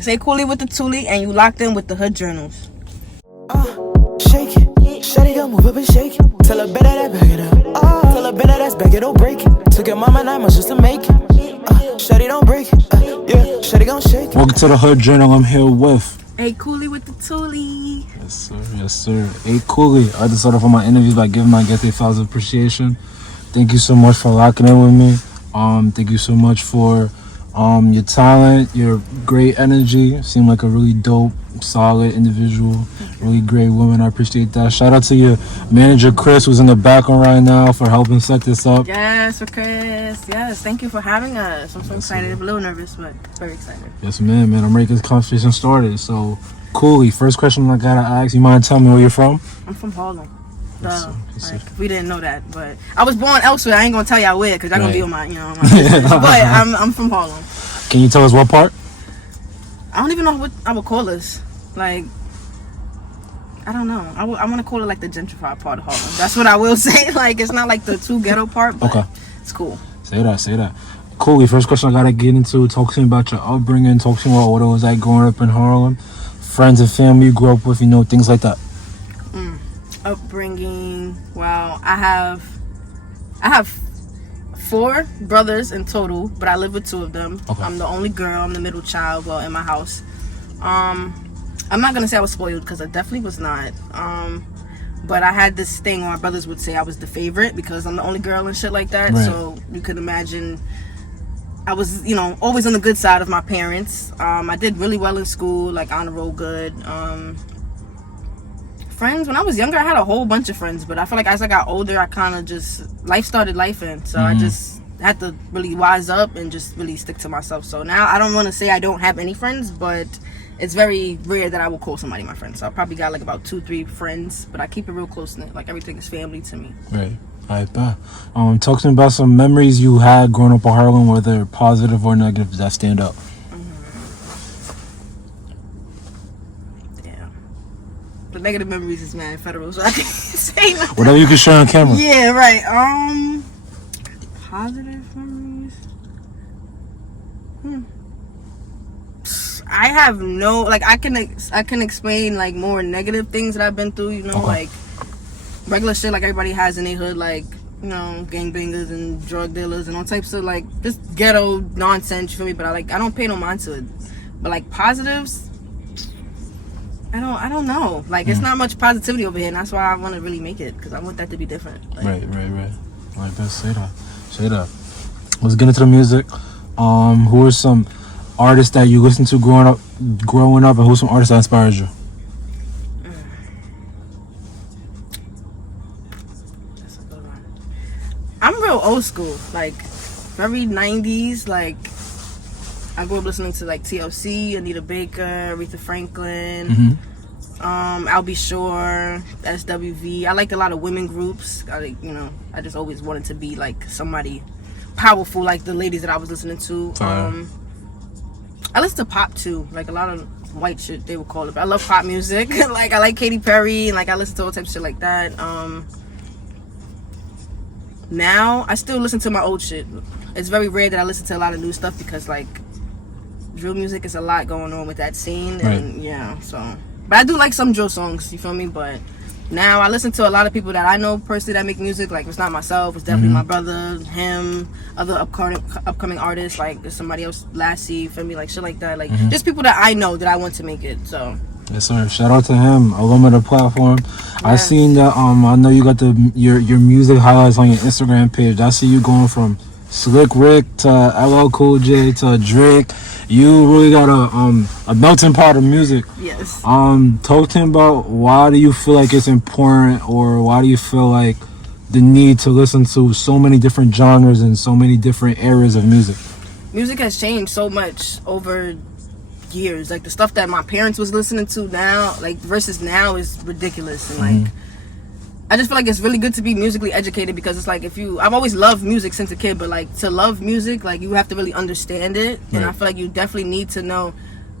It's A.Coolie with the Toolie, and you locked in with the Hood Journals. Shake it, shawty gon' move up and shake it. Tell her better that back it up. Tell her better that's back it, don't break it. Took your mama 9 months just to make it. Shawty don't break it. Yeah, shawty gon' shake it. Welcome to the Hood Journal. I'm here with A.Coolie with the Toolie. Yes sir, yes sir. A.Coolie. I just started off my interviews by giving my guests their flowers of appreciation. Thank you so much for locking in with me. Thank you so much for your talent, your great energy. Seem like a really dope, solid individual. Really great woman. I appreciate that. Shout out to your manager Chris, who's in the background right now, for helping set this up. Yes, for Chris. Yes, thank you for having us. I'm so excited. I'm a little nervous, but very excited. Yes, man. I'm ready to get this conversation started. So, Coolie, first question I gotta ask. You mind telling me where you're from? I'm from Harlem. Yes, sir. Yes, sir. We didn't know that, but I was born elsewhere. I ain't gonna tell y'all where, because y'all gonna be on my, my but I'm from Harlem. Can you tell us what part? I don't even know what I would call this. Like, I don't know. I want to call it like the gentrified part of Harlem. That's what I will say. Like, it's not like the too ghetto part, but okay, it's cool. Say that. Coolie, first question I gotta get into. Talk to me about your upbringing. Talk to me about what it was like growing up in Harlem. Friends and family you grew up with, things like that. Upbringing. Wow. I have 4 brothers in total, but I live with 2 of them. Okay. I'm the only girl. I'm the middle child. Well, in my house. I'm not gonna say I was spoiled, because I definitely was not. But I had this thing where my brothers would say I was the favorite because I'm the only girl and shit like that. Right. So you could imagine I was, always on the good side of my parents. I did really well in school, like honor roll good. Friends, when I was younger, I had a whole bunch of friends, but I feel like as I got older, I kind of just, life started lifing. So I just had to really wise up and just really stick to myself. So now I don't want to say I don't have any friends, but it's very rare that I will call somebody my friend. So I probably got like about 2-3 friends, but I keep it real close knit. Like, everything is family to me. Right. I bet. Talk to me about some memories you had growing up in Harlem, whether positive or negative, that stand up. The negative memories is mad federal, so I can't say nothing. Whatever you can share on camera. Yeah, right. Positive memories. I have no, like, I can explain like more negative things that I've been through. Okay. Like regular shit like everybody has in their hood, like gangbangers and drug dealers and all types of like just ghetto nonsense. You feel me? But I don't pay no mind to it. But like positives. I don't know. Like, it's not much positivity over here, and that's why I want to really make it, because I want that to be different. Like, right. Like that. Say that. Let's get into the music. Who are some artists that you listened to growing up, and who's some artists that inspired you? That's a good one. I'm real old school, like very 90s. Like, I grew up listening to like TLC, Anita Baker, Aretha Franklin, I'll Be Sure, SWV. I liked a lot of women groups. I just always wanted to be like somebody powerful, like the ladies that I was listening to. I listen to pop too, like a lot of white shit they would call it. But I love pop music. Like, I like Katy Perry, and like I listen to all types of shit like that. Now I still listen to my old shit. It's very rare that I listen to a lot of new stuff, because like drill music is a lot going on with that scene, and but I do like some drill songs, you feel me? But now I listen to a lot of people that I know personally that make music. Like, it's not myself, it's definitely my brother, him, other upcoming artists, like there's somebody else, Lassie, you feel me? Like shit like that, like just people that I know that I want to make it. So yes sir, shout out to him, alum of the platform. Yes. I seen that I know you got your music highlights on your Instagram page. I see you going from Slick Rick to LL Cool J to Drake. You really got a melting pot of music. Yes. Talk to him about, why do you feel like it's important, or why do you feel like the need to listen to so many different genres and so many different eras of music? Music has changed so much over years. Like, the stuff that my parents was listening to now, like versus now, is ridiculous. And like, I just feel like it's really good to be musically educated, because it's like, I've always loved music since a kid, but like to love music, like you have to really understand it. And I feel like you definitely need to know,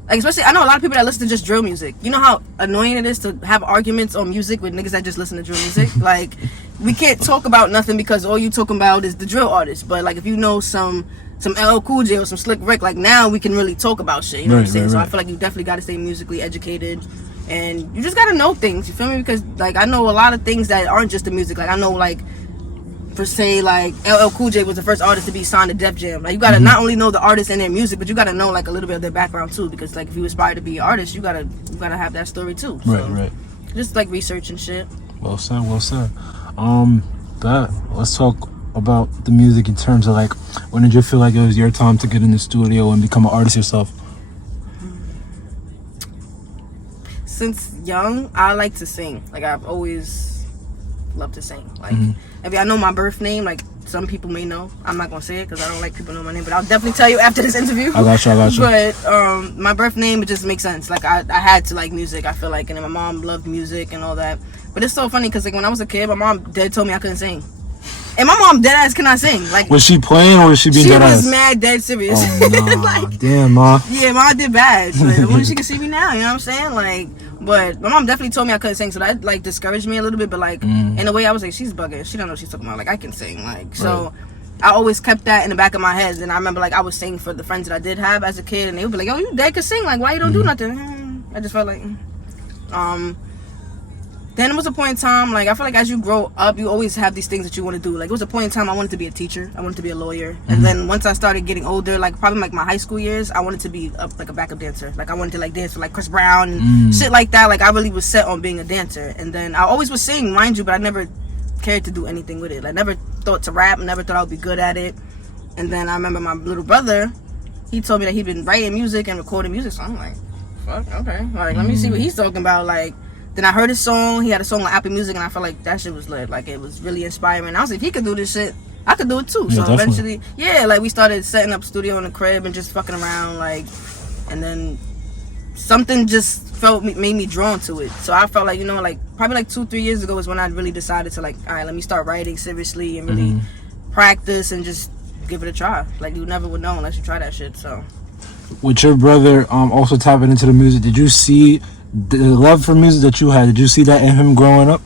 like, especially, I know a lot of people that listen to just drill music. You know how annoying it is to have arguments on music with niggas that just listen to drill music? Like, we can't talk about nothing because all you talking about is the drill artist. But like, if you know some some LL Cool J or some Slick Rick, like now we can really talk about shit. You know what I'm saying? Right. So I feel like you definitely got to stay musically educated, and you just got to know things. You feel me? Because like I know a lot of things that aren't just the music. Like I know like per se like LL Cool J was the first artist to be signed to Def Jam. Like you got to not only know the artist and their music, but you got to know like a little bit of their background too. Because like if you aspire to be an artist, you gotta have that story too. So, Right. Just like research and shit. Well said. Let's talk about the music in terms of like, when did you feel like it was your time to get in the studio and become an artist yourself? Since young, I like to sing. Like I've always loved to sing. Like if I know my birth name, like some people may know. I'm not gonna say it because I don't like people know my name, but I'll definitely tell you after this interview. I got you. But my birth name, it just makes sense. Like I had to like music. I feel like, and then my mom loved music and all that. But it's so funny because like when I was a kid, my mom dead told me I couldn't sing. And my mom dead ass cannot sing. Like was she playing or was she being dead ass? She was mad dead serious. Oh, nah. Like, damn, ma. Yeah, mom did bad. But when she can see me now, you know what I'm saying? Like, but my mom definitely told me I couldn't sing, so that like discouraged me a little bit. But like in a way, I was like, she's bugging. She don't know what she's talking about. Like I can sing. Like so. I always kept that in the back of my head, and I remember like I was singing for the friends that I did have as a kid, and they would be like, "Yo, you dead can sing. Like, why you don't do nothing?" I just felt like, Then it was a point in time, like I feel like as you grow up, you always have these things that you want to do. Like it was a point in time I wanted to be a teacher, I wanted to be a lawyer, and then once I started getting older, like probably like my high school years, I wanted to be like a backup dancer. Like I wanted to like dance for like Chris Brown and shit like that. Like I really was set on being a dancer, and then I always was sing, mind you, but I never cared to do anything with it. Like never thought to rap, never thought I would be good at it. And then I remember my little brother, he told me that he'd been writing music and recording music, so I'm like, fuck, okay, like let me see what he's talking about. Like then I heard his song, he had a song on Apple Music, and I felt like that shit was lit. Like it was really inspiring. I was like, if he could do this shit, I could do it too. So eventually, like we started setting up studio in the crib and just fucking around, like, and then something just made me drawn to it. So I felt like, you know, like probably like 2-3 years ago is when I really decided to like, all right, let me start writing seriously and really practice and just give it a try. Like you never would know unless you try that shit. So with your brother also tapping into the music, did you see the love for music that you had? Did you see that in him growing up?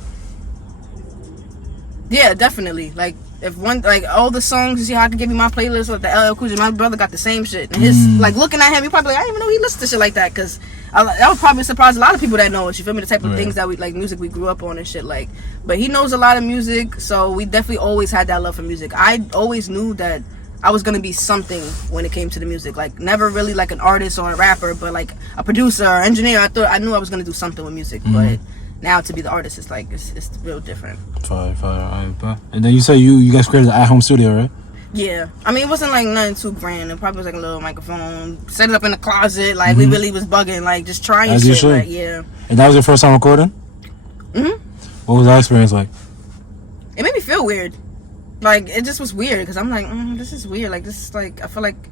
Yeah, definitely. Like if one, like all the songs, you see how I can give you my playlist with the LL Cool J, my brother got the same shit, and his like looking at him, he probably like, I didn't even know he listened to shit like that, because that would probably surprise a lot of people that know it. You feel me? The type of things that we like, music we grew up on and shit. Like, but he knows a lot of music, so we definitely always had that love for music. I always knew that I was gonna be something when it came to the music. Like never really like an artist or a rapper, but like a producer or engineer. I knew I was gonna do something with music, but now to be the artist, it's like it's real different. Fire, alright. And then you say you guys created an at-home studio, right? Yeah, I mean it wasn't like nothing too grand. It probably was like a little microphone, set it up in the closet. Like we really was bugging, like just trying as shit. You should. Like, yeah. And that was your first time recording? What was that experience like? It made me feel weird. Like it just was weird because I'm like, this is weird. Like this is like, I feel like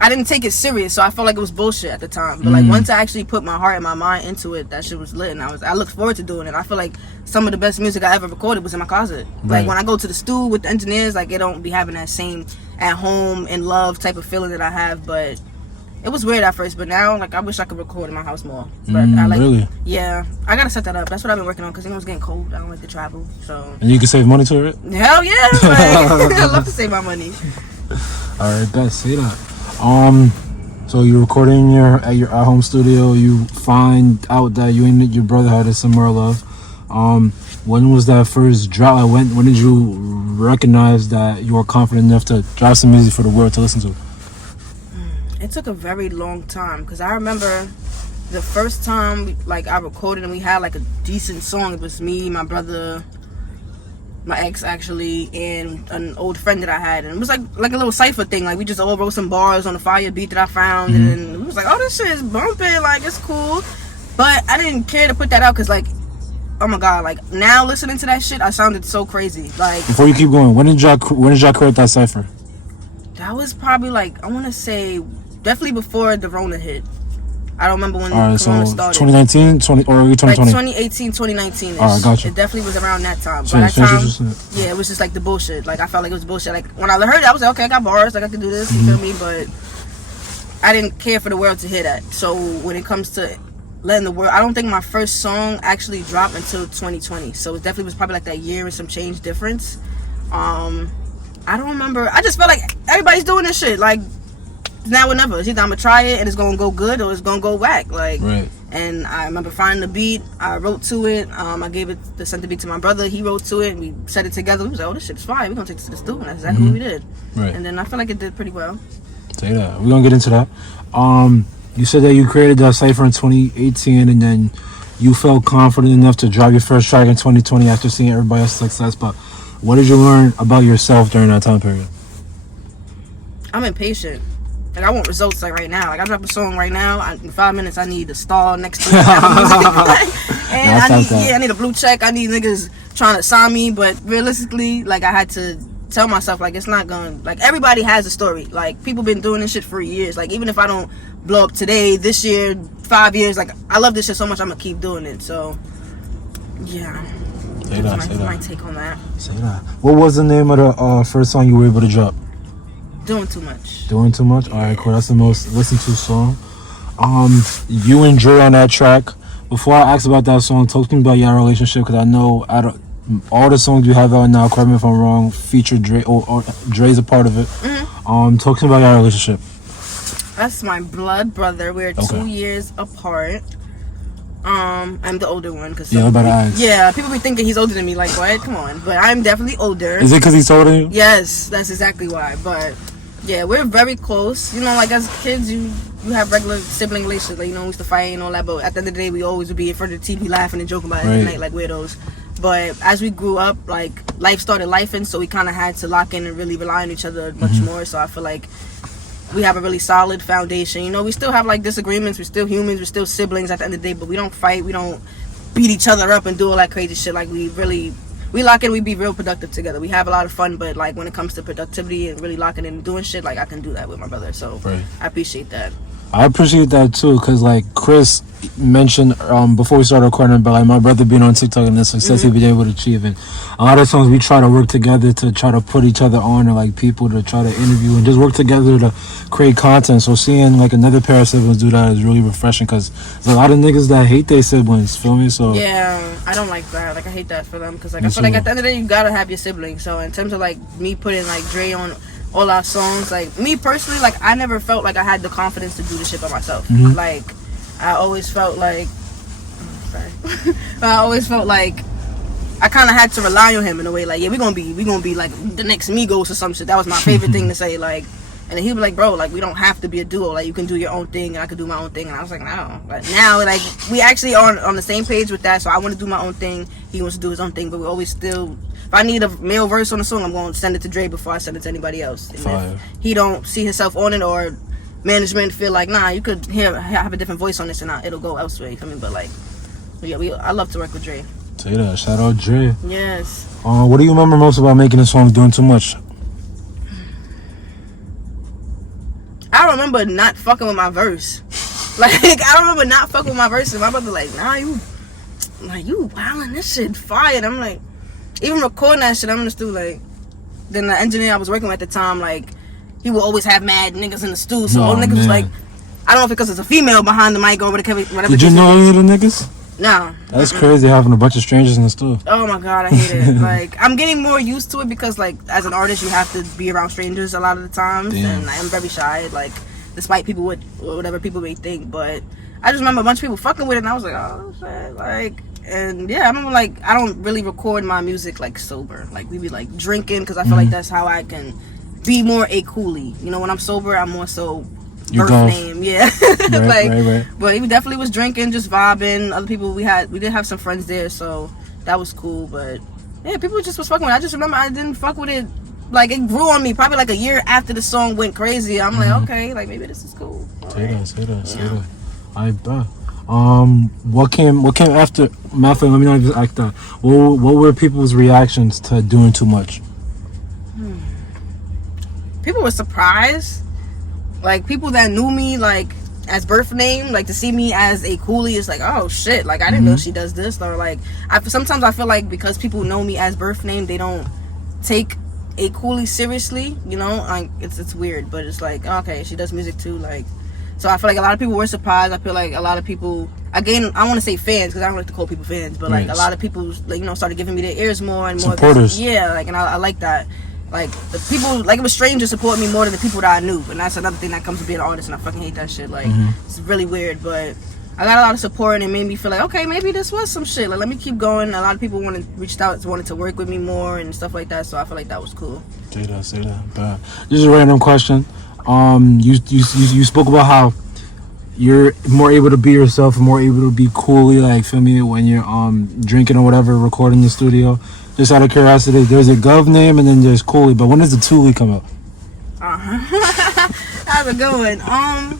I didn't take it serious, so I felt like it was bullshit at the time. But like once I actually put my heart and my mind into it, that shit was lit, and I looked forward to doing it. I feel like some of the best music I ever recorded was in my closet. Like when I go to the studio with the engineers, like it don't be having that same at home and love type of feeling that I have. But it was weird at first, but now like I wish I could record in my house more. But I like, really? Yeah, I gotta set that up. That's what I've been working on, because you know it's getting cold. I don't like to travel, so. And you can save money to it? Hell yeah! Like, I love to save my money. All right, guys, say that. So you're recording at your at-home studio. You find out that you and your brother had a similar love. When was that first drop? When did you recognize that you were confident enough to drop some music for the world to listen to? It took a very long time, because I remember the first time like I recorded and we had like a decent song. It was me, my brother, my ex actually, and an old friend that I had, and it was like a little cypher thing. Like we just all wrote some bars on the fire beat that I found, and it was like, oh, this shit is bumping, like it's cool. But I didn't care to put that out, because like, oh my god, like now listening to that shit, I sounded so crazy. Like before you keep going, when did y'all create that cypher? That was probably like, I want to say definitely before the Rona hit. I don't remember when Corona started. 2019, or 2020? Like 2018, 2019-ish. Alright, gotcha. It definitely was around that time. By that time, yeah, it was just like the bullshit. Like I felt like it was bullshit. Like when I heard it, I was like, okay, I got bars, like I can do this, you feel me? But I didn't care for the world to hear that. So when it comes to letting the world, I don't think my first song actually dropped until 2020. So it definitely was probably like that year and some change difference. I don't remember. I just feel like everybody's doing this shit. Like, now or never. It's either I'm gonna try it and it's gonna go good or it's gonna go whack. Like, Right. and I remember finding the beat. I wrote to it. I gave it, sent the beat to my brother. He wrote to it and we set it together. We was like, oh, this shit's fire. We're gonna take this to the studio. And that's exactly what we did. Right. And then I feel like it did pretty well. Say that. We're gonna get into that. You said that you created that cipher in 2018 and then you felt confident enough to drop your first track in 2020 after seeing everybody else's success. But what did you learn about yourself during that time period? I'm impatient. Like, I want results like right now. Like, I drop a song right now. In 5 minutes, I need a star next to it. And I need a blue check. I need niggas trying to sign me. But realistically, like, I had to tell myself, like, it's not gonna, like, everybody has a story. Like, people been doing this shit for years. Like, even if I don't blow up today, this year, 5 years, like, I love this shit so much, I'm gonna keep doing it. So, yeah. Say that. My take on that. Say that. What was the name of the first song you were able to drop? Doing Too Much. Doing Too Much? Alright, cool. That's the most listened to song. You and Dre on that track. Before I ask about that song, talk to me about your relationship, because I know out of all the songs you have out now, correct me if I'm wrong, feature Dre, or Dre's a part of it. Mm-hmm. Talk to me about your relationship. That's my blood brother. We're 2 years apart. I'm the older one. Yeah, people be thinking he's older than me. Like, what? Come on. But I'm definitely older. Is it because he's older than you? Yes, that's exactly why. But yeah, we're very close. You know, like, as kids, you have regular sibling relationships. Like, you know, we used to fight and all that. But at the end of the day, we always would be in front of the TV laughing and joking about it every night like weirdos. But as we grew up, like, life started lifing, so we kind of had to lock in and really rely on each other much more. So I feel like we have a really solid foundation. You know, we still have, like, disagreements. We're still humans. We're still siblings at the end of the day. But we don't fight. We don't beat each other up and do all that crazy shit. Like, we lock in. We be real productive together. We have a lot of fun. But, like, when it comes to productivity and really locking in and doing shit, like, I can do that with my brother. So I appreciate that. I appreciate that too, because, like, Chris mentioned before we started recording about, like, my brother being on TikTok and the success he's been able to achieve, and a lot of songs we try to work together to try to put each other on, or, like, people to try to interview and just work together to create content. So seeing, like, another pair of siblings do that is really refreshing, because there's a lot of niggas that hate their siblings, feel me? So yeah, I don't like that. Like, I hate that for them, because, like, I feel like at the end of the day you gotta have your siblings. So in terms of, like, me putting, like, Dre on all our songs, like, me personally, like, I never felt like I had the confidence to do this shit by myself. Like, I always felt like I kind of had to rely on him in a way. Like, yeah, we gonna be like the next Migos or some shit. That was my favorite thing to say. Like, and then he'd be like, bro, like, we don't have to be a duo. Like, you can do your own thing and I can do my own thing. And I was like, no. But now, like, we actually on the same page with that. So I want to do my own thing. He wants to do his own thing. But we always still, if I need a male verse on a song, I'm going to send it to Dre before I send it to anybody else. And if he don't see himself on it, or management feel like, nah, you could have a different voice on this and it'll go elsewhere. You feel me? But, like, yeah, I love to work with Dre. Say that. Shout out Dre. Yes. What do you remember most about making this song, Doing Too Much? I remember not fucking with my verse. Like, I remember not fucking with my verse, and my brother like, nah, you wildin', this shit fire. And I'm like, even recording that shit, I'm just do, like, then the engineer I was working with at the time, like, he would always have mad niggas in the studio. So all niggas was like, I don't know if because it's a female behind the mic or whatever. Did you know any of the niggas? No. That's crazy, having a bunch of strangers in the studio. Oh my god, I hate it. Like, I'm getting more used to it, because, like, as an artist, you have to be around strangers a lot of the times. Damn. And I'm very shy, like, despite people would, or whatever people may think. But I just remember a bunch of people fucking with it, and I was like, oh shit, like. And yeah, I remember, like, I don't really record my music, like, sober. Like, we be, like, drinking, because I feel like that's how I can be more A.Coolie. You know, when I'm sober, I'm more so birth name, yeah. Right. But he definitely was drinking, just vibing. Other people, we did have some friends there, so that was cool. But yeah, people just was fucking with it. I just remember I didn't fuck with it. Like, it grew on me probably like a year after the song went crazy. I'm like, okay, like, maybe this is cool. Say that. I bet. What came after? Let me not just act that. What were people's reactions to Doing Too Much? People were surprised. Like, people that knew me, like, as birth name, like, to see me as A.Coolie is like, oh shit, like, I didn't know she does this. Or, like, sometimes I feel like because people know me as birth name, they don't take A.Coolie seriously, you know. Like, it's weird, but it's like, okay, she does music too. Like, so I feel like a lot of people were surprised. I feel like a lot of people, again, I want to say fans, because I don't like to call people fans, but like, a lot of people, like, you know, started giving me their ears more and more supporters. Yeah, like, and I like that. Like the people, like it was strangers supporting me more than the people that I knew, and that's another thing that comes with being an artist, and I fucking hate that shit. Like it's really weird, but I got a lot of support, and it made me feel like, okay, maybe this was some shit. Like let me keep going. A lot of people reached out, wanted to work with me more and stuff like that, so I feel like that was cool. Say that. But just a random question. You spoke about how you're more able to be yourself and more able to be coolly, like, feel me, when you're drinking or whatever, recording in the studio. Just out of curiosity, there's a Gov name and then there's Coolie, but when does the Toolie come out? That's a good one.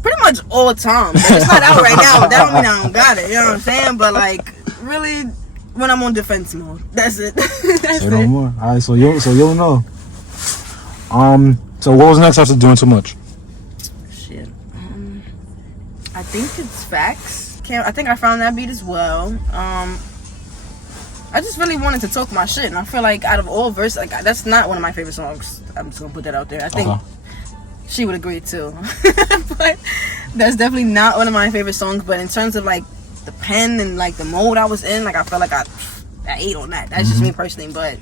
Pretty much all the time. It's not out right now, but that don't mean I don't got it. You know what I'm saying? But like, really, when I'm on defense mode, that's it. That's Say no more. All right, so you'll know. So what was next after Doing Too Much? Shit. I think it's Facts. I think I found that beat as well. I just really wanted to talk my shit, and I feel like out of all verses, like that's not one of my favorite songs. I'm just gonna put that out there. I think she would agree too, but that's definitely not one of my favorite songs. But in terms of like the pen and like the mode I was in, like I felt like I ate on that. That's just me personally, but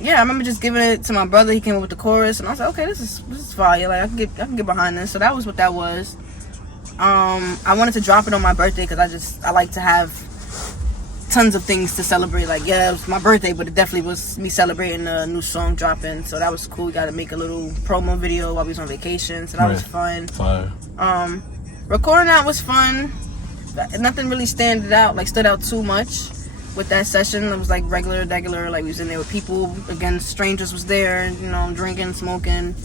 yeah, I remember just giving it to my brother. He came up with the chorus, and I was like, okay, this is fire. Like I can get behind this. So that was what that was. I wanted to drop it on my birthday because I like to have tons of things to celebrate. Like, yeah, it was my birthday, but it definitely was me celebrating a new song dropping. So that was cool. We got to make a little promo video while we was on vacation. So that was fun. Fire. Recording that was fun. Nothing really stood out too much with that session. It was like regular. Like we was in there with people. Again, strangers was there, you know, drinking, smoking.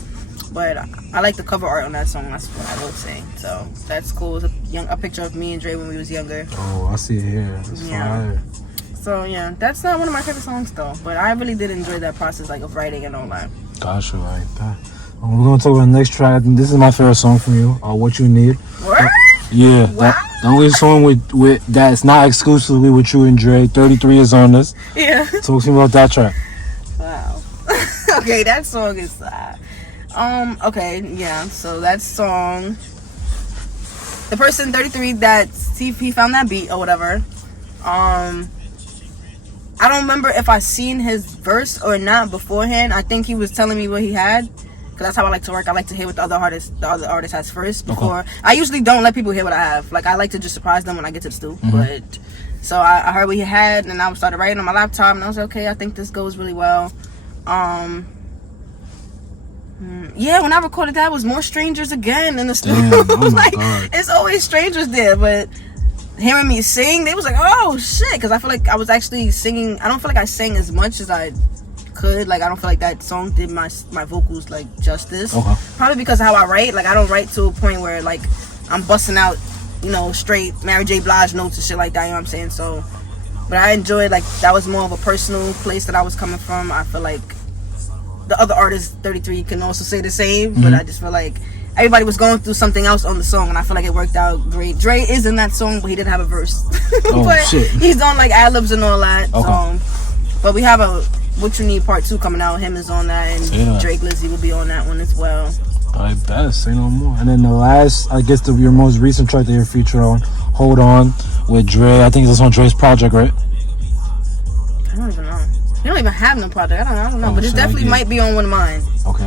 But I like the cover art on that song. That's what I will say. So that's cool. It's a picture of me and Dre when we was younger. Oh, I see it here. That's fire. So yeah, that's not one of my favorite songs though. But I really did enjoy that process, like of writing and all that. Gotcha, like that. We're gonna talk about the next track. I think this is my favorite song from you. What You Need. What? Yeah, the only song with that's not exclusively with you and Dre. 33 is on this. Yeah. Talk to me about that track. Wow. Okay, that song is. Okay, yeah. So that song, the person 33 that he found that beat or whatever. I don't remember if I seen his verse or not beforehand. I think he was telling me what he had, because that's how I like to work. I like to hear what the other artist has first before. Okay. I usually don't let people hear what I have. Like I like to just surprise them when I get to the stu. But so I heard what he had, and I started writing on my laptop, and I was like, okay, I think this goes really well. Yeah, when I recorded that, it was more strangers again in the studio. Oh like, God. It's always strangers there, but hearing me sing, they was like, oh shit, because I feel like I was actually singing. I don't feel like I sang as much as I could. Like I don't feel like that song did my vocals like justice. Okay. Probably because of how I write. Like I don't write to a point where like I'm busting out, you know, straight Mary J. Blige notes and shit like that. You know what I'm saying? So, but I enjoyed, like, that was more of a personal place that I was coming from. I feel like the other artists, 33, can also say the same, but I just feel like everybody was going through something else on the song, and I feel like it worked out great. Dre is in that song, but he didn't have a verse. But shit. He's on like ad-libs and all that. Okay. But we have a What You Need Part 2 coming out. Him is on that, and Drake Glizzy will be on that one as well. I bet, say no more. And then the last, I guess, your most recent track that you're featured on, Hold On, with Dre. I think it's on Dre's project, right? I don't even know. He don't even have no project. I don't know, but it definitely might be on one of mine. Okay.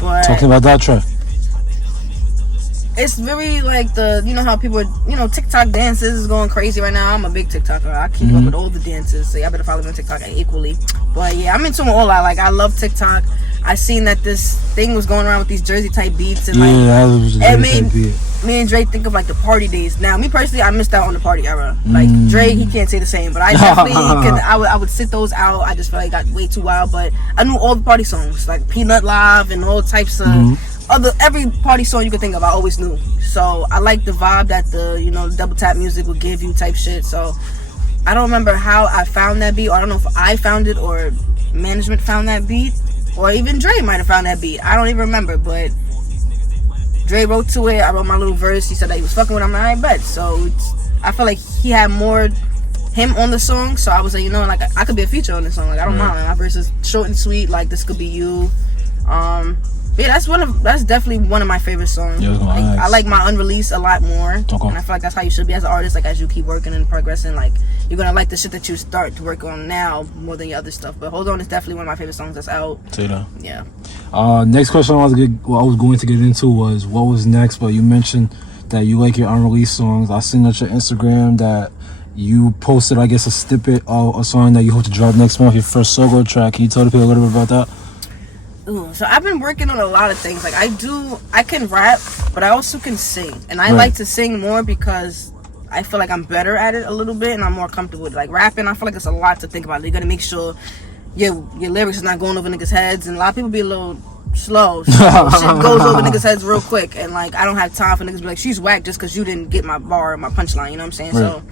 But talking about that track. It's very like you know how people are, TikTok dances is going crazy right now. I'm a big TikToker. I keep up with all the dances, so y'all better follow me on TikTok at A.Coolie. But yeah, I'm into them all. I love TikTok. I seen that this thing was going around with these Jersey type beats, and it made me and Dre think of like the party days. Now, me personally, I missed out on the party era. Like Dre, he can't say the same, but I definitely I would sit those out. I just felt like it got way too wild, but I knew all the party songs, like Peanut Live and all types of every party song you could think of. I always knew. So I like the vibe that the double tap music would give you type shit. So I don't remember how I found that beat, or I don't know if I found it or management found that beat, or even Dre might have found that beat. I don't even remember, but Dre wrote to it. I wrote my little verse. He said that he was fucking with him, and I bet. So I feel like he had more him on the song. So I was like, like I could be a feature on this song. Like I don't mind. My verse is short and sweet. Like this could be you. Yeah, that's definitely one of my favorite songs. Yeah, I like my unreleased a lot more. Okay. And I feel like that's how you should be as an artist. Like, as you keep working and progressing, like, you're gonna like the shit that you start to work on now more than your other stuff. But Hold On is definitely one of my favorite songs that's out. Say that. Yeah. Next question I was going to get into was what was next, but you mentioned that you like your unreleased songs. I seen at your Instagram that you posted, I guess, a snippet of a song that you hope to drop next month, your first solo track. Can you tell the people a little bit about that? Ooh, so I've been working on a lot of things. Like, I can rap, but I also can sing. And I like to sing more because I feel like I'm better at it a little bit and I'm more comfortable with it. Like, rapping, I feel like it's a lot to think about. You gotta make sure your lyrics is not going over niggas' heads. And a lot of people be a little slow. So shit goes over niggas' heads real quick. And, like, I don't have time for niggas to be like, she's whack just because you didn't get my bar or my punchline. You know what I'm saying? Right. So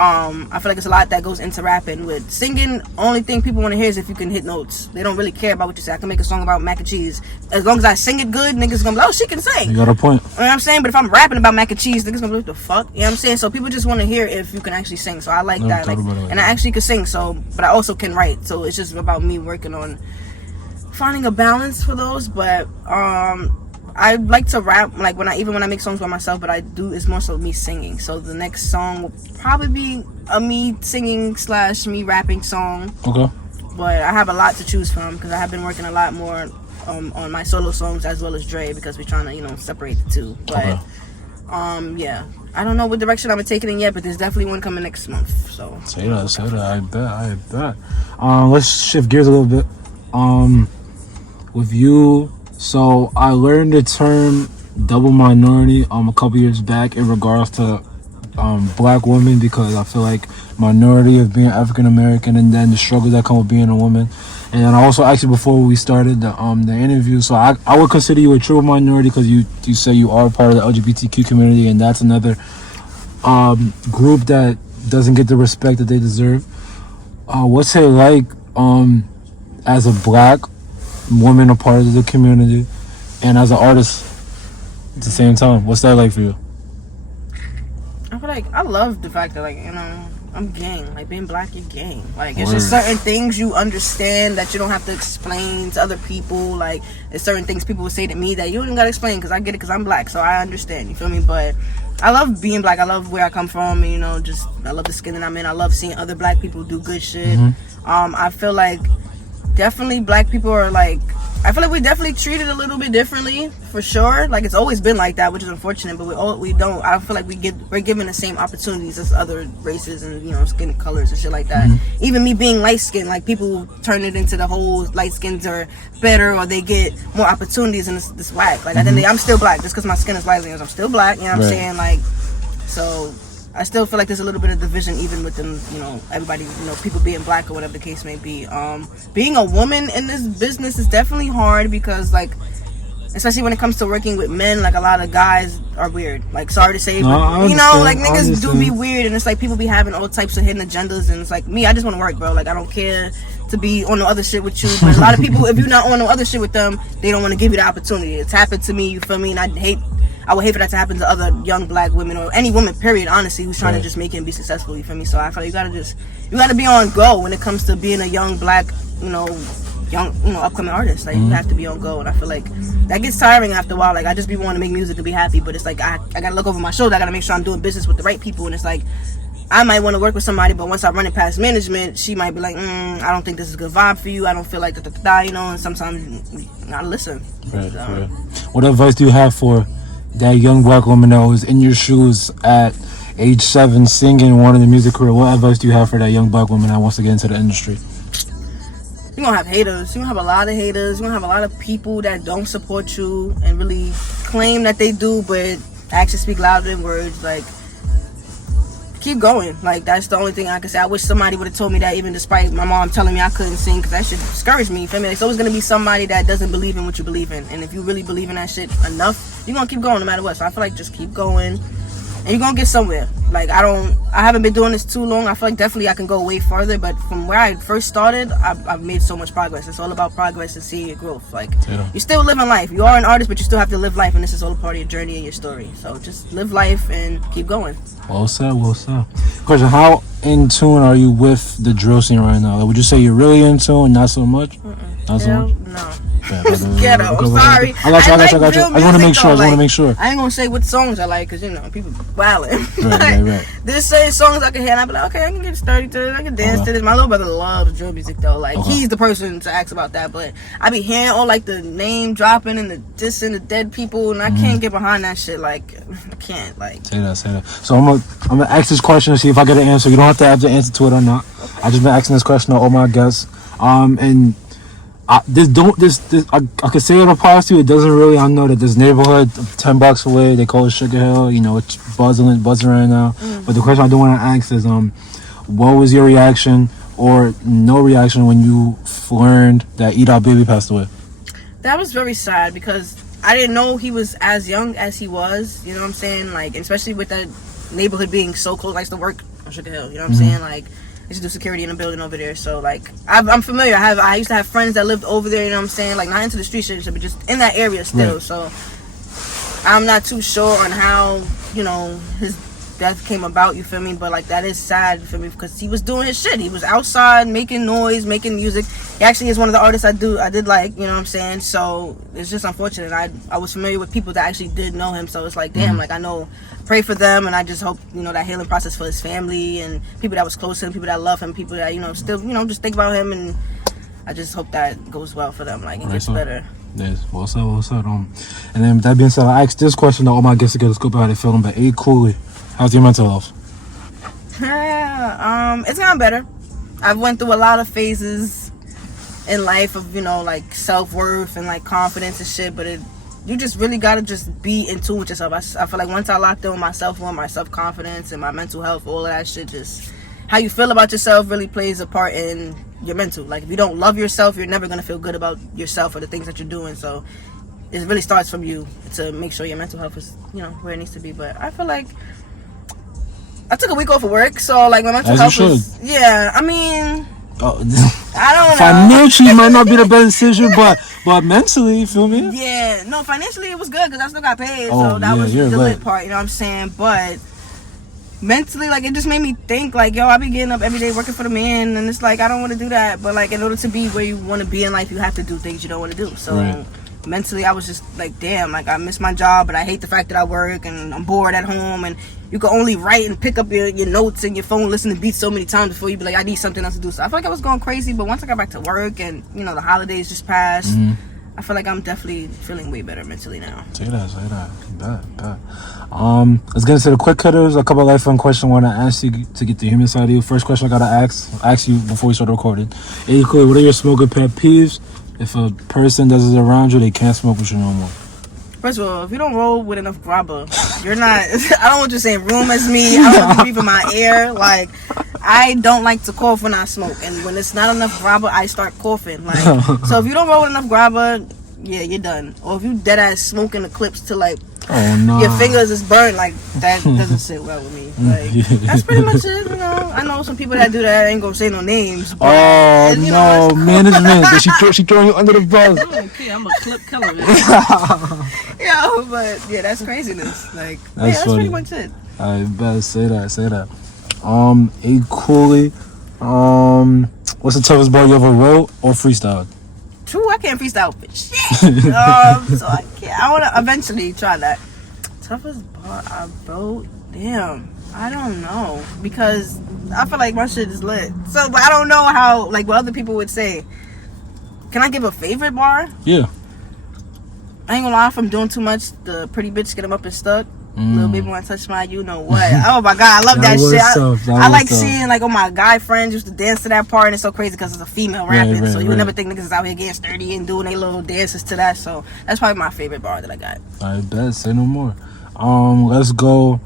I feel like it's a lot that goes into rapping. With singing, only thing people want to hear is if you can hit notes. They don't really care about what you say. I can make a song about mac and cheese. As long as I sing it good, niggas gonna be like, oh, she can sing. You got a point. You know what I'm saying? But if I'm rapping about mac and cheese, niggas gonna be like, what the fuck? You know what I'm saying? So people just want to hear if you can actually sing. So I like that. Like, and I actually can sing, so, but I also can write. So it's just about me working on finding a balance for those. But I like to rap, like, when I make songs by myself, but it's more so me singing. So the next song will probably be a me singing / me rapping song. Okay. But I have a lot to choose from because I have been working a lot more on my solo songs as well as Dre, because we're trying to, separate the two. But yeah, I don't know what direction I'm taking it yet, but there's definitely one coming next month. So say that. I bet. Let's shift gears a little bit. With you. So I learned the term double minority a couple years back in regards to black women, because I feel like minority of being African American and then the struggles that come with being a woman. And then I also asked you before we started the interview, so I would consider you a true minority because you say you are part of the LGBTQ community, and that's another group that doesn't get the respect that they deserve. What's it like as a black woman, a part of the community, and as an artist at the same time? What's that like for you? I feel like I love the fact that, like, I'm gang. Like, being black, you're gang. Like, it's just certain things you understand that you don't have to explain to other people. Like, there's certain things people will say to me that you don't even gotta explain because I get it because I'm black, so I understand. You feel me? But I love being black. I love where I come from. And, I love the skin that I'm in. I love seeing other black people do good shit. I feel like definitely black people are like, I feel like we definitely treated a little bit differently, for sure. Like, it's always been like that, which is unfortunate, but we don't. I feel like we're given the same opportunities as other races and skin colors and shit like that. Even me being light skinned, like, people turn it into the whole light skins are better or they get more opportunities, and this whack. Like, I'm still black just because my skin is light skinned. I'm still black. You know what I'm saying? Like, so I still feel like there's a little bit of division even within, everybody, people being black or whatever the case may be. Being a woman in this business is definitely hard because, like, especially when it comes to working with men, like, a lot of guys are weird. Like, sorry to say, but, like, niggas do be weird, and it's like people be having all types of hidden agendas, and it's like, me, I just want to work, bro. Like, I don't care to be on no other shit with you, but a lot of people, if you're not on no other shit with them, they don't want to give you the opportunity. It's happened to me, you feel me, and I would hate for that to happen to other young black women or any woman, period, honestly, who's trying to just make it and be successful, you feel me? So I feel like you gotta be on go when it comes to being a young black, upcoming artist. Like, you have to be on go, and I feel like that gets tiring after a while. Like, I just be wanting to make music and be happy, but it's like, I gotta look over my shoulder, I gotta make sure I'm doing business with the right people, and it's like, I might want to work with somebody, but once I run it past management, she might be like, I don't think this is a good vibe for you, I don't feel like and sometimes you gotta listen. Right. What advice do you have for that young black woman that was in your shoes at age 7 singing, wanting a music career? What advice do you have for that young black woman that wants to get into the industry? You're gonna have haters. You're gonna have a lot of haters. You're gonna have a lot of people that don't support you and really claim that they do, but actions speak louder than words. Like, keep going. Like, that's the only thing I can say. I wish somebody would have told me that, even despite my mom telling me I couldn't sing, because that shit discouraged me. You feel me? It's always gonna be somebody that doesn't believe in what you believe in, and if you really believe in that shit enough, you're gonna keep going no matter what. So I feel like just keep going, and you're gonna get somewhere. Like, I haven't been doing this too long. I feel like definitely I can go way farther, but from where I first started, I've made so much progress. It's all about progress and seeing your growth. Like, you're still living life. You are an artist, but you still have to live life, and this is all a part of your journey and your story. So just live life and keep going. Well said. Question: how in tune are you with the drill scene right now? Like, would you say you're really in tune, not so much? No. It's ghetto. I'm sorry. I got you. I just want to make sure. I ain't gonna say what songs I like because people wildin'. Right. There's certain songs I can hear and I be like, okay, I can get sturdy to this. I can dance to this. My little brother loves drill music though. Like he's the person to ask about that. But I be hearing all like the name dropping and the dissing the dead people, and I can't get behind that shit. Like I can't. Like say that. So I'm gonna ask this question to see if I get an answer. You don't have to have the answer to it or not. I just been asking this question to all my guests. And I could say it applies to you. It doesn't really. I know that this neighborhood 10 blocks away, they call it Sugar Hill. You know, it's buzzing right now. But the question I do want to ask is, what was your reaction or no reaction when you learned that Edot baby passed away? That was very sad because I didn't know he was as young as he was. You know what I'm saying? Like, especially with that neighborhood being so close. I used to work on Sugar Hill. You know what I'm saying? Like, I used to do security in a building over there, so like I'm familiar. I used to have friends that lived over there. You know what I'm saying? Like not into the street shit, but just in that area still. Right. So I'm not too sure on how his death came about. You feel me? But like that is sad for me because he was doing his shit. He was outside making noise, making music. He actually is one of the artists I did like. You know what I'm saying? So it's just unfortunate. I was familiar with people that actually did know him, so it's like damn. Like I know. Pray for them, and I just hope that healing process for his family and people that was close to him, people that love him, people that still just think about him, and I just hope that goes well for them. Like it gets better. Yes, well said. And then with that being said, I asked this question to all my guests to get a scoop of how they feeling. But A.Coolie, how's your mental health? It's gotten better. I've went through a lot of phases in life of like self-worth and like confidence and shit, but you just really gotta just be in tune with yourself. I feel like once I locked in with myself, my self-confidence and my mental health, all of that shit, just how you feel about yourself really plays a part in your mental. Like if you don't love yourself, you're never gonna feel good about yourself or the things that you're doing. So it really starts from you to make sure your mental health is where it needs to be. But I feel like I took a week off of work, so like my mental health was I mean I don't know. Financially might not be the best decision, but mentally, you feel me? Yeah, no, financially it was good because I still got paid, so that was the lit part, you know what I'm saying? But mentally, like, it just made me think, like, yo, I be getting up every day working for the man, and it's like, I don't want to do that, but, like, in order to be where you want to be in life, you have to do things you don't want to do, so mentally, I was just like, damn, like, I miss my job, but I hate the fact that I work, and I'm bored at home, and you can only write and pick up your notes and your phone, listen to beats so many times before you be like, I need something else to do. So I feel like I was going crazy, but once I got back to work and the holidays just passed, I feel like I'm definitely feeling way better mentally now. Say that. Bet. Let's get into the quick hitters. A couple of life fun questions I want to ask you to get the human side of you. First question I gotta ask you before we start recording. A.Coolie, what are your smoking pet peeves? If a person does it around you, they can't smoke with you no more. First of all, if you don't roll with enough grabber, you're not. I don't want you saying room as me. I don't want you breathing my air. Like, I don't like to cough when I smoke, and when it's not enough grabber, I start coughing. Like, so if you don't roll with enough grabber, yeah, you're done. Or if you dead ass smoking the clips to like your fingers is burnt, like that doesn't sit well with me. Like that's pretty much it. I know some people that do that. I ain't gonna say no names. But, management. she throwing you under the bus. Okay, I'm a clip killer. But yeah, that's craziness. Like that's pretty much it. I better say that. A.Coolie, what's the toughest bar you ever wrote or freestyled? True, I can't freestyle for shit. So I can't. I want to eventually try that. Toughest bar I wrote? Damn, I don't know, because I feel like my shit is lit. So, but I don't know how, like, what other people would say. Can I give a favorite bar? Yeah. I ain't gonna lie, if I'm doing too much, the pretty bitch get them up and stuck. Little baby wanna touch my you know what. Oh my god, I love that shit. I like seeing like all my guy friends used to dance to that part, and it's so crazy because it's a female rapping, so you would never think niggas is out here getting sturdy and doing their little dances to that. So that's probably my favorite bar that I got. I bet. Say no more. Let's go.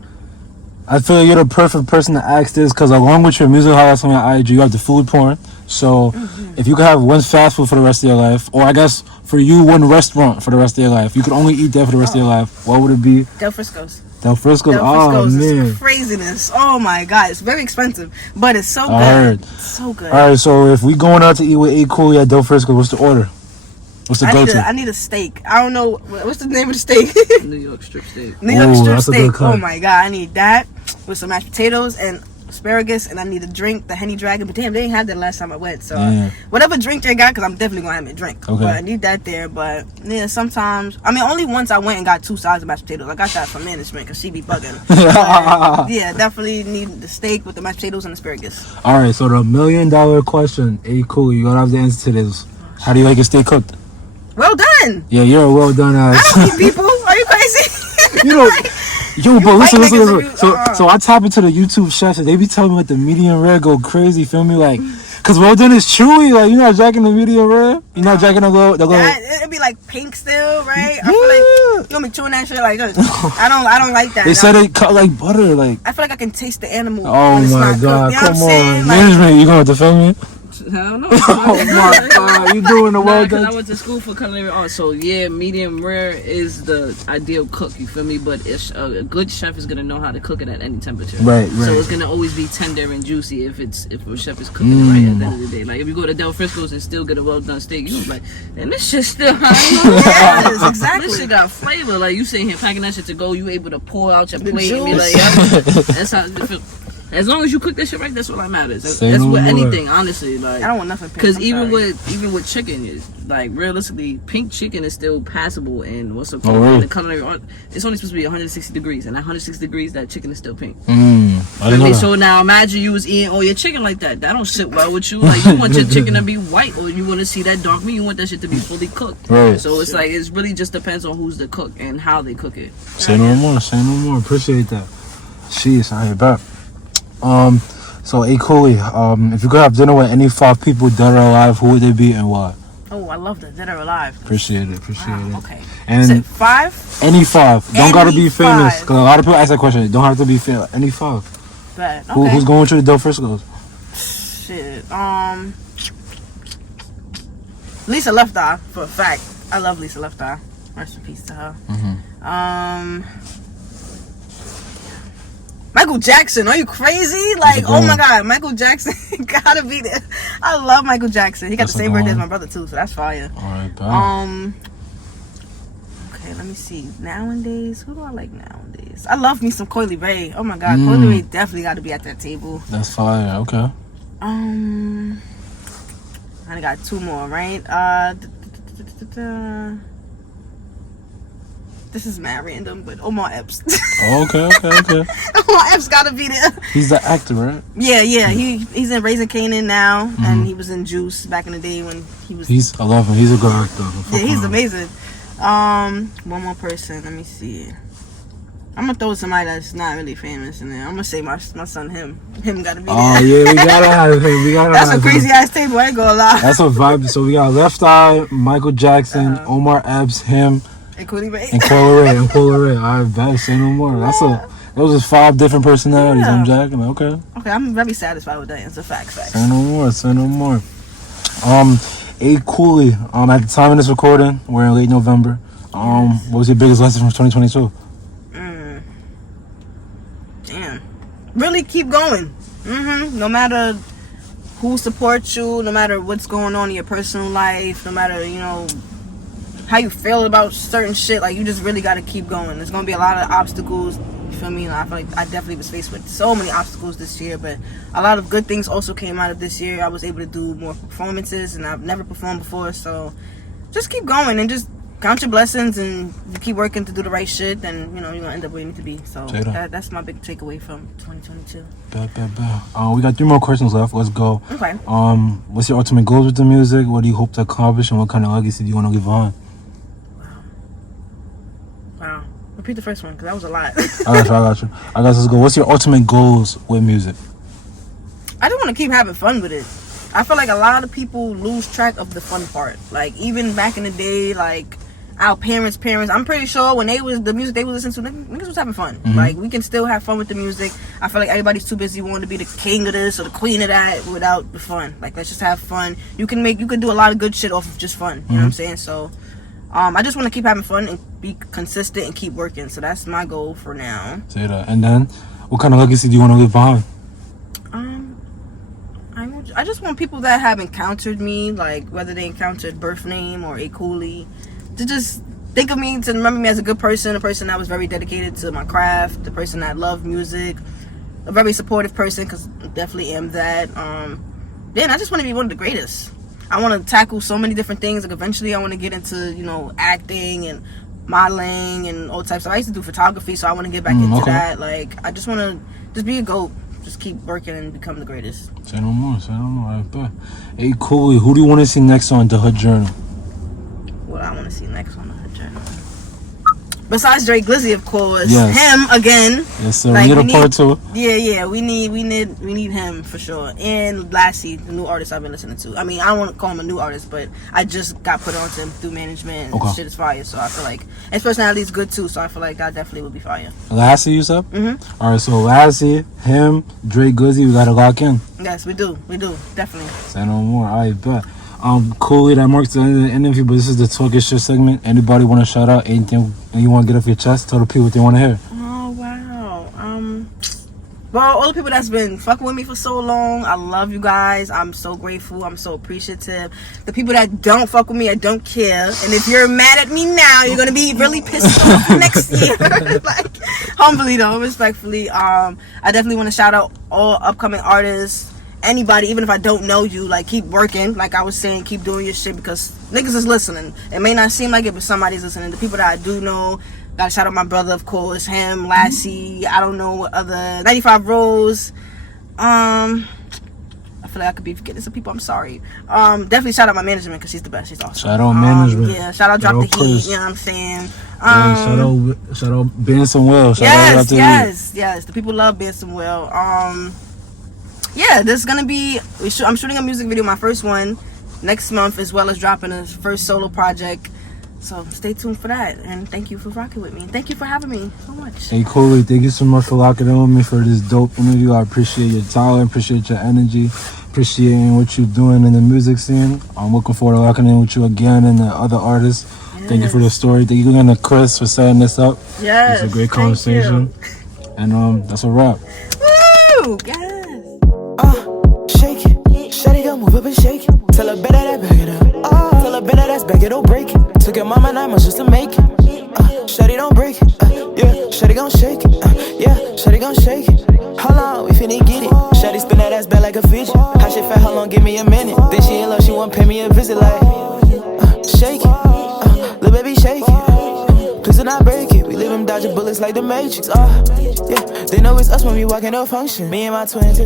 I feel like you're the perfect person to ask this because along with your music highlights on your IG, you have the food porn. So if you could have one fast food for the rest of your life, or I guess for you, one restaurant for the rest of your life, you could only eat that for the rest of your life, what would it be? Del Frisco's. Del Frisco's, oh man. Is craziness. Oh my god, it's very expensive, but it's so good. I heard. It's so good. Alright, so if we going out to eat with A.Coolie at Del Frisco, what's the order? What's the go-to? I need a steak. I don't know. What's the name of the steak? New York strip steak. New York strip steak. Oh my god, I need that with some mashed potatoes and asparagus, and I need a drink, the Henny Dragon. But damn, they didn't have that last time I went. So whatever drink they got, because I'm definitely gonna have me a drink. Okay. But I need that there. But yeah, sometimes only once I went and got 2 sides of mashed potatoes. I got that from management because she be bugging. But, yeah, definitely need the steak with the mashed potatoes and asparagus. All right, so the $1 million question, A.Coolie, you gotta have the answer to this. How do you like your steak cooked? Well done. Yeah, you're a well done ass. I don't eat people. Are you crazy? You know, yo, but listen. niggas So I tap into the YouTube chefs and they be telling me like the medium rare go crazy. Feel me, like, cause well done is chewy. Like you're not jacking the medium rare. You're not jacking the little. It'd be like pink still, right? I feel like you want me chewing that shit like this. I don't like that. They said it cut like butter. Like I feel like I can taste the animal. oh when it's my not god, cooked. You know come what I'm saying? on, Like, management, you gonna defend me? Hell no. Oh my god, you doing the well Because I done. went to school for culinary arts, so yeah, medium rare is the ideal cook. You feel me? But it's, a good chef is gonna know how to cook it at any temperature. Right. So it's gonna always be tender and juicy if a chef is cooking it right at the end of the day. Like if you go to Del Frisco's and still get a well done steak, you like, and this shit still yes, exactly. This shit got flavor. Like you sitting here packing that shit to go, you able to pour out your The plate and be juice. like, yep, that's how it feel. As long as you cook that shit right, that's what matters. That's Say no with more. anything, honestly. Like I don't want nothing pink. because I'm even sorry. with chicken, like realistically, pink chicken is still passable. And what's up? Oh, really? In the culinary art, it's only supposed to be 160 degrees, and at 160 degrees, that chicken is still pink. I didn't know that. So now imagine you was eating all your chicken like that. That don't sit well with you. Like you want your chicken to be white, or you want to see that dark meat. You want that shit to be fully cooked. Right. So it's like it's really just depends on who's the cook and how they cook it. Say no more. Say no more. Appreciate that. Jeez, I hear back. So A.Coolie, if you could have dinner with any 5 people, dead or alive, who would they be and why? Oh, I love that. Dead or alive. Appreciate it. Wow, okay. And Is it 5? any 5. Don't gotta be Any famous. 5. Because a lot of people ask that question. Don't have to be famous. Any 5. Bet. Okay. Who's going to the Del Frisco's? Shit. Lisa Left Eye, for a fact. I love Lisa Left Eye. Rest in peace to her. Michael Jackson, are you crazy? Like, oh my god, Michael Jackson gotta be there. I love Michael Jackson. He got That's the a same good birthday as one. my brother too, so that's fire. Alright, bye. Okay, let me see. Nowadays, who do I like nowadays? I love me some Coily Ray. Oh my god, Coily Ray definitely got to be at that table. That's fire. Okay. I got 2 more, right? This is mad random, but Omar Epps. Oh, okay. Omar Epps gotta be there. He's the actor, right? Yeah. He's in Raising Kanan now, and he was in Juice back in the day when he was. I love him. He's a good actor. Yeah, he's amazing. One more person. Let me see. I'm gonna throw somebody that's not really famous in there. I'm gonna say my son, him gotta be there. Oh yeah, we gotta have him. That's a crazy ass table. I ain't gonna lie. That's a vibe. So we got Left Eye, Michael Jackson, Omar Epps, him, And Coolie Ray. and Coily Ray. All right, bet. Say no more. Those are 5 different personalities. Yeah. I'm jacking. Okay. Okay, I'm very satisfied with that answer. Facts. Say no more. A.Coolie. At the time of this recording, we're in late November. What was your biggest lesson from 2022? Damn. Really keep going. No matter who supports you, no matter what's going on in your personal life, no matter, how you feel about certain shit, like you just really gotta keep going. There's gonna be a lot of obstacles. You feel me? I feel like I definitely was faced with so many obstacles this year, but a lot of good things also came out of this year. I was able to do more performances, and I've never performed before, so just keep going and just count your blessings and you keep working to do the right shit, then you're gonna end up where you need to be. So that's my big takeaway from 2022. We got 3 more questions left. Let's go. Okay. What's your ultimate goals with the music? What do you hope to accomplish, and what kind of legacy do you want to leave behind? Wow. Repeat the first one, because that was a lot. I got you. Let's go. What's your ultimate goals with music? I just want to keep having fun with it. I feel like a lot of people lose track of the fun part. Like, even back in the day, like, our parents, I'm pretty sure when the music they was listening to, niggas was having fun. Like, we can still have fun with the music. I feel like everybody's too busy wanting to be the king of this or the queen of that without the fun. Like, let's just have fun. You can do a lot of good shit off of just fun. You know what I'm saying? So, I just want to keep having fun and be consistent and keep working. So that's my goal for now. Say that. And then, what kind of legacy do you want to leave behind? I just want people that have encountered me, like whether they encountered Birth Name or A.Coolie, to just think of me, to remember me as a good person, a person that was very dedicated to my craft, the person that loved music, a very supportive person, because I definitely am that. Then I just want to be one of the greatest. I want to tackle so many different things. Like eventually I want to get into, you know, acting and modeling and all types. I used to do photography, so I want to get back into that. Like, I just want to just be a GOAT. Just keep working and become the greatest. Say no more. I bet. A.Coolie, who do you want to see next on The Hood Journal? What I want to see next on The Hood Journal? Besides Drake, Glizzy, of course. Yes. Him again. Yes, sir. Like, we need a part two. Yeah. We need him for sure. And Lassie, the new artist I've been listening to. I mean, I don't want to call him a new artist, but I just got put onto him through management, and shit is fire. So I feel like his personality is good too. So I feel like that definitely would be fire. Lassie, you said? Mm-hmm. All right. So Lassie, him, Drake, Glizzy, we gotta lock in. Yes, we do. Definitely. Say no more. I bet. Coolie, that marks the end of the interview, but this is the talking shit segment. Anybody want to shout out anything you want to get off your chest? Tell the people what they want to hear. Oh, wow. Well, all the people that's been fucking with me for so long, I love you guys. I'm so grateful. I'm so appreciative. The people that don't fuck with me, I don't care. And if you're mad at me now, you're gonna be really pissed off next year. Like, humbly though, respectfully. I definitely want to shout out all upcoming artists. Anybody, even if I don't know you, like, keep working. Like I was saying, keep doing your shit, because niggas is listening. It may not seem like it, but somebody's listening. The people that I do know, gotta shout out my brother, of course, him, Lassie, I don't know what other, 95 Rose. I feel like I could be forgetting some people. I'm sorry. Definitely shout out my management, because she's the best. She's awesome. Shout out management. Yeah, shout out Drop the Heat. You know what I'm saying? Shout out Benson Will. Yes. The people love Benson Will. Yeah, there's gonna be. I'm shooting a music video, my first one, next month, as well as dropping a first solo project. So stay tuned for that. And thank you for rocking with me. Thank you for having me so much. Hey, Coolie, thank you so much for locking in with me for this dope interview. I appreciate your talent, appreciate your energy, appreciating what you're doing in the music scene. I'm looking forward to locking in with you again and the other artists. Yes. Thank you for the story. Thank you again to Chris for setting this up. Yes, it's a great conversation. And that's a wrap. Woo! Yes. Shake it, shawty gon' move up and shake it. Tell her better that back it up. Tell her better that's back it, don't break it. Took your mama 9 months just to make it. Shawty don't break it. Yeah, shawty gon' shake it. Yeah, shawty gon' shake it. How long we finna get it? Shawty spin that ass back like a fidget. How she fat? How long? Give me a minute. Then she in love, she won't pay me a visit like. Shake it, little baby shake it. Please do not break it. We live in dodging bullets like the Matrix. Yeah, they know it's us when we walk in no function. Me and my twins.